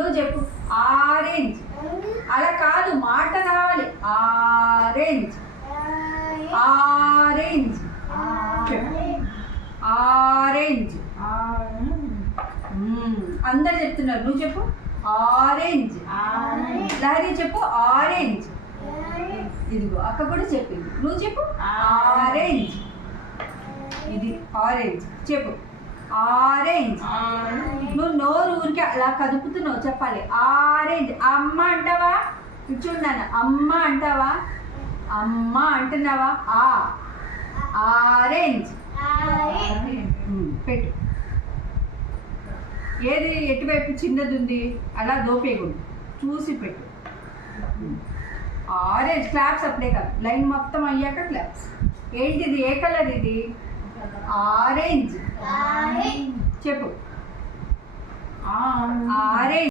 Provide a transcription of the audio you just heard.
నువ్వు చెప్పు ఆరెంజ్. అలా కాదు, మాట రావాలి. Orange orange orange. అందరు చెప్తున్నారు, నువ్వు చెప్పు ఆరెంజ్. లహరి చెప్పు ఆరెంజ్. ఇదిగో అక్క కూడా చెప్పింది, నువ్వు చెప్పు ఆరెంజ్. ఇది ఆరెంజ్ చెప్పు ఆరెంజ్. నువ్వు నోరు ఊరికే అలా కదుపుతున్నావు, చెప్పాలి ఆరెంజ్. అమ్మ అంటావా? కూర్చున్నాను. అమ్మ అంటావా? అమ్మ అంటున్నావా? ఆరెంజ్ పెట్టు. ఏది ఎటువైపు చిన్నది ఉంది అలా దోపేయకూడదు, చూసి పెట్టు. ఆరెంజ్. క్లాప్స్ అప్పుడే కాదు, లైన్ మొత్తం అయ్యాక క్లాప్స్. ఏంటిది? ఏ కలర్ ఇది? ఆరెంజ్. చెప్పు ఆరెంజ్.